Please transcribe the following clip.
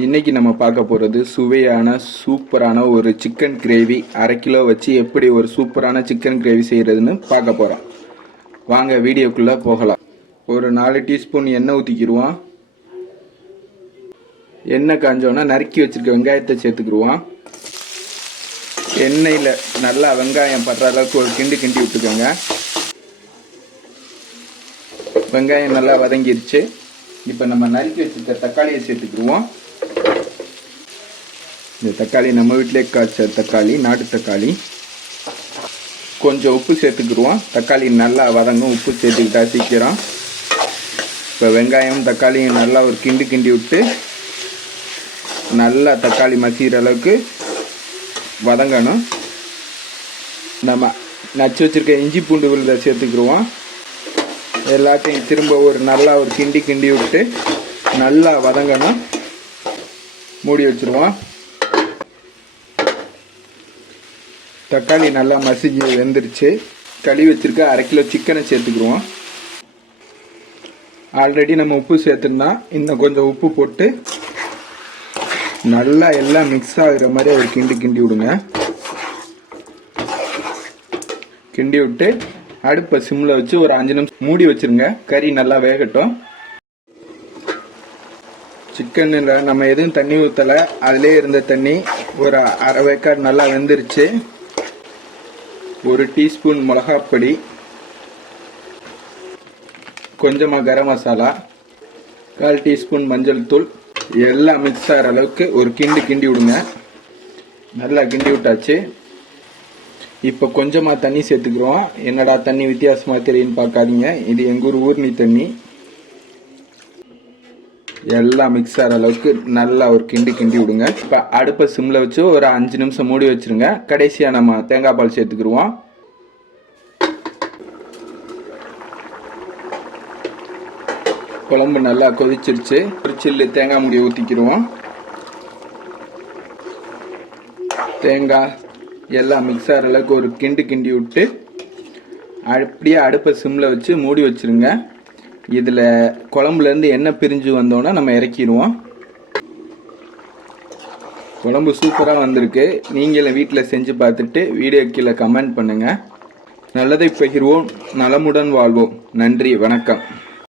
இன்னைக்கு நம்ம பார்க்க போகிறது சுவையான சூப்பரான ஒரு சிக்கன் கிரேவி. 1/2 கிலோ வச்சு எப்படி ஒரு சூப்பரான சிக்கன் கிரேவி செய்கிறதுன்னு பார்க்க போகிறோம். வாங்க வீடியோக்குள்ளே போகலாம். ஒரு 4 டீஸ்பூன் எண்ணெய் ஊற்றிக்கிடுவோம். எண்ணெய் காஞ்சோன்னா நறுக்கி வச்சுருக்க வெங்காயத்தை சேர்த்துக்கிடுவோம். எண்ணெயில் நல்லா வெங்காயம் படுற அளவுக்கு ஒரு கிண்டி விட்டுக்கோங்க. வெங்காயம் நல்லா வதங்கிருச்சு. இப்போ நம்ம நறுக்கி வச்சுருக்க தக்காளியை சேர்த்துக்கிடுவோம். இந்த தக்காளி நம்ம வீட்டிலே காய்ச்ச தக்காளி, நாட்டு தக்காளி. கொஞ்சம் உப்பு சேர்த்துக்கிடுவோம். தக்காளி நல்லா வதங்கும், உப்பு சேர்த்துக்கிட்டா சீக்கிரம். இப்போ வெங்காயம் தக்காளியும் நல்லா ஒரு கிண்டி விட்டு நல்லா தக்காளி மசிகிற அளவுக்கு வதங்கணும். நம்ம நச்சு வச்சுருக்க இஞ்சி பூண்டு விழுதை சேர்த்துக்கிடுவோம். எல்லாத்தையும் திரும்ப நல்லா ஒரு கிண்டி விட்டு நல்லா வதங்கணும். மூடி வச்சுருவோம். தக்காளி நல்லா மசிஞ்சு வெந்துருச்சு. கழுவி வச்சுருக்க 1/2 கிலோ சிக்கனை சேர்த்துக்கிடுவோம். ஆல்ரெடி நம்ம உப்பு சேர்த்துனா இன்னும் கொஞ்சம் உப்பு போட்டு நல்லா எல்லாம் மிக்ஸ் ஆகுற மாதிரி ஒரு கிண்டி விடுங்க. கிண்டி விட்டு அடுப்பை சிம்மில் வச்சு ஒரு 5 நிமிஷம் மூடி வச்சுருங்க. கறி நல்லா வேகட்டும். சிக்கனில் நம்ம எதுவும் தண்ணி ஊற்றலை, அதிலே இருந்த தண்ணி ஒரு 1/2 வேக்காடு நல்லா வெந்துருச்சு. 1 டீஸ்பூன் மிளகாப்பொடி, கொஞ்சமாக கரம் மசாலா, 1/4 டீஸ்பூன் மஞ்சள் தூள், எல்லாம் மிக்ஸ் ஆகிற அளவுக்கு ஒரு கிண்டி விடுங்க. நல்லா கிண்டி விட்டாச்சு. இப்போ கொஞ்சமாக தண்ணி சேர்த்துக்கிறோம். என்னடா தண்ணி வித்தியாசமாக தெரியுன்னு பார்க்காதீங்க, இது எங்கள் ஊர்னி தண்ணி. எல்லாம் மிக்ஸ் ஆகிற அளவுக்கு நல்லா ஒரு கிண்டி விடுங்க. இப்போ அடுப்பை சிம்மில் வச்சு ஒரு 5 நிமிஷம் மூடி வச்சுருங்க. கடைசியாக நம்ம தேங்காய் பால் சேர்த்துக்கிடுவோம். குழம்பு நல்லா கொதிச்சிருச்சு. ஒரு சில்லு தேங்காய் மூடியை ஊற்றிக்கிடுவோம். தேங்காய் எல்லாம் மிக்ஸ் ஆகிற அளவுக்கு ஒரு கிண்டி விட்டு அப்படியே அடுப்பை சிம்மில் வச்சு மூடி வச்சுருங்க. இதில் குழம்புலேருந்து எண்ணெய் பிரிஞ்சு வந்தோன்னா நம்ம இறக்கிடுவோம். குழம்பு சூப்பராக வந்திருக்கு. நீங்களும் வீட்டில் செஞ்சு பார்த்துட்டு வீடியோ கீழே கமெண்ட் பண்ணுங்கள். நல்லதை பகிர்வோம், நலமுடன் வாழ்வோம். நன்றி, வணக்கம்.